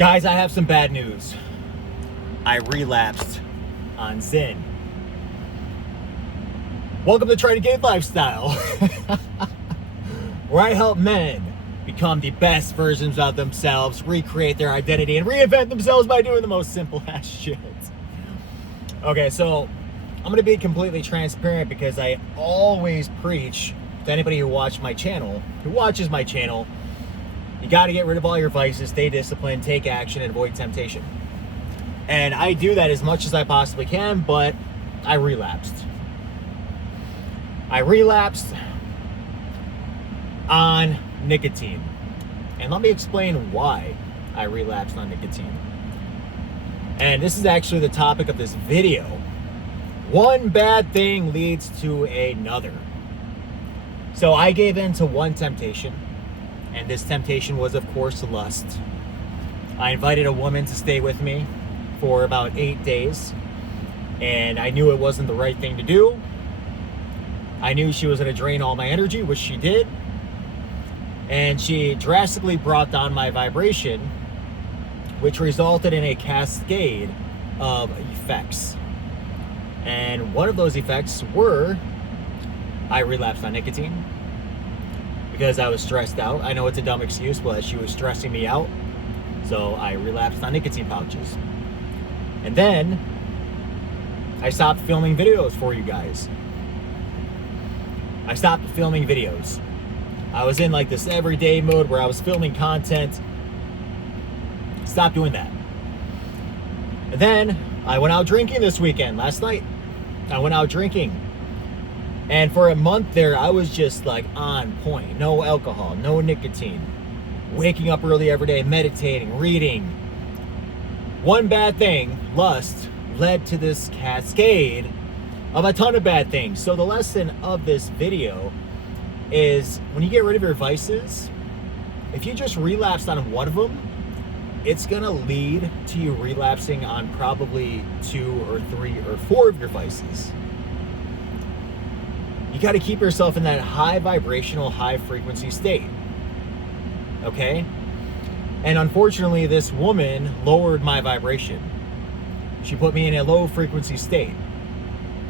Guys, I have some bad news. I relapsed on Zyn. Welcome to Try to Gain Lifestyle, where I help men become the best versions of themselves, recreate their identity, and reinvent themselves by doing the most simple ass shit. Okay, so I'm gonna be completely transparent because I always preach to anybody who watches my channel, you gotta get rid of all your vices, stay disciplined, take action, and avoid temptation. And I do that as much as I possibly can, but I relapsed. I relapsed on nicotine. And let me explain why I relapsed on nicotine. And this is actually the topic of this video. One bad thing leads to another. So I gave in to one temptation, and this temptation was, of course, lust. I invited a woman to stay with me for about 8 days, and I knew it wasn't the right thing to do. I knew she was going to drain all my energy, which she did, and she drastically brought down my vibration, which resulted in a cascade of effects. And one of those effects were I relapsed on nicotine because I was stressed out. I know it's a dumb excuse, but she was stressing me out, so I relapsed on nicotine pouches. And then I stopped filming videos for you guys. I stopped filming videos. I was in like this everyday mode where I was filming content. Stop doing that. And then I went out drinking this weekend, last night. I went out drinking. And for a month there, I was just like on point. No alcohol, no nicotine. Waking up early every day, meditating, reading. One bad thing, lust, led to this cascade of a ton of bad things. So the lesson of this video is when you get rid of your vices, if you just relapsed on one of them, it's gonna lead to you relapsing on probably 2 or 3 or 4 of your vices. You got to keep yourself in that high vibrational, high frequency state. Okay? And unfortunately, this woman lowered my vibration. She put me in a low frequency state.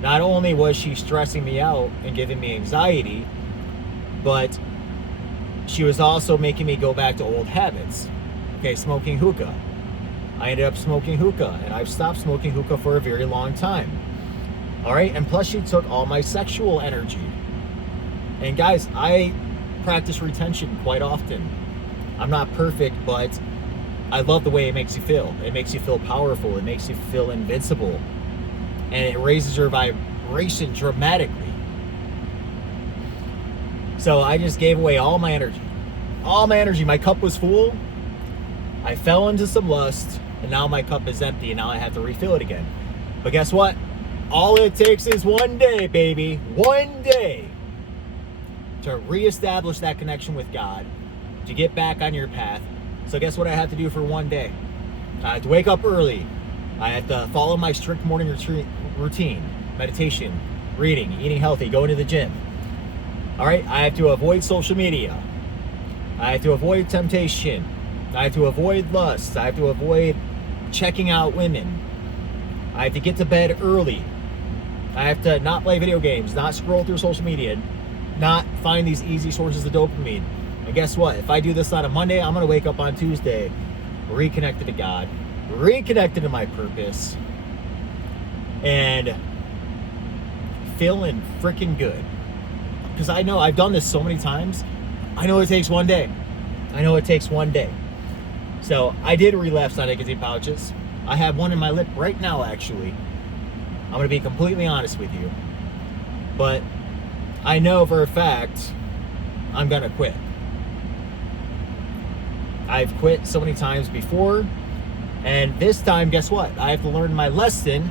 Not only was she stressing me out and giving me anxiety, but she was also making me go back to old habits. Okay, smoking hookah. I ended up smoking hookah, and I've stopped smoking hookah for a very long time. All right, and plus she took all my sexual energy. And guys, I practice retention quite often. I'm not perfect, but I love the way it makes you feel. It makes you feel powerful. It makes you feel invincible. And it raises your vibration dramatically. So I just gave away all my energy. All my energy. My cup was full. I fell into some lust, and now my cup is empty, and now I have to refill it again. But guess what? All it takes is one day, baby. One day to reestablish that connection with God, to get back on your path. So guess what I have to do for one day? I have to wake up early. I have to follow my strict morning routine, meditation, reading, eating healthy, going to the gym. All right, I have to avoid social media. I have to avoid temptation. I have to avoid lust. I have to avoid checking out women. I have to get to bed early. I have to not play video games, not scroll through social media, not find these easy sources of dopamine. And guess what? If I do this on a Monday, I'm going to wake up on Tuesday reconnected to God, reconnected to my purpose, and feeling freaking good. Because I know I've done this so many times. I know it takes one day. I know it takes one day. So I did relapse on nicotine pouches. I have one in my lip right now, actually. I'm going to be completely honest with you. But I know for a fact I'm going to quit. I've quit so many times before. And this time, guess what? I have to learn my lesson.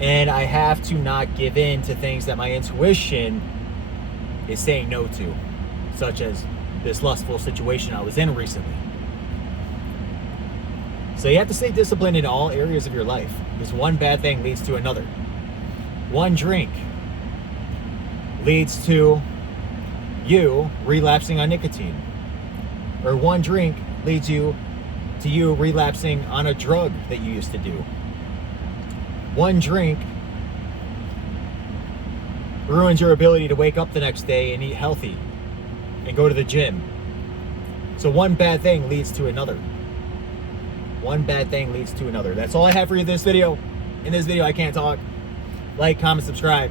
And I have to not give in to things that my intuition is saying no to. Such as this lustful situation I was in recently. So you have to stay disciplined in all areas of your life, because one bad thing leads to another. One drink leads to you relapsing on nicotine. Or one drink leads you to you relapsing on a drug that you used to do. One drink ruins your ability to wake up the next day and eat healthy and go to the gym. So one bad thing leads to another. One bad thing leads to another. That's all I have for you this video. In this video, I can't talk. Like, comment, subscribe.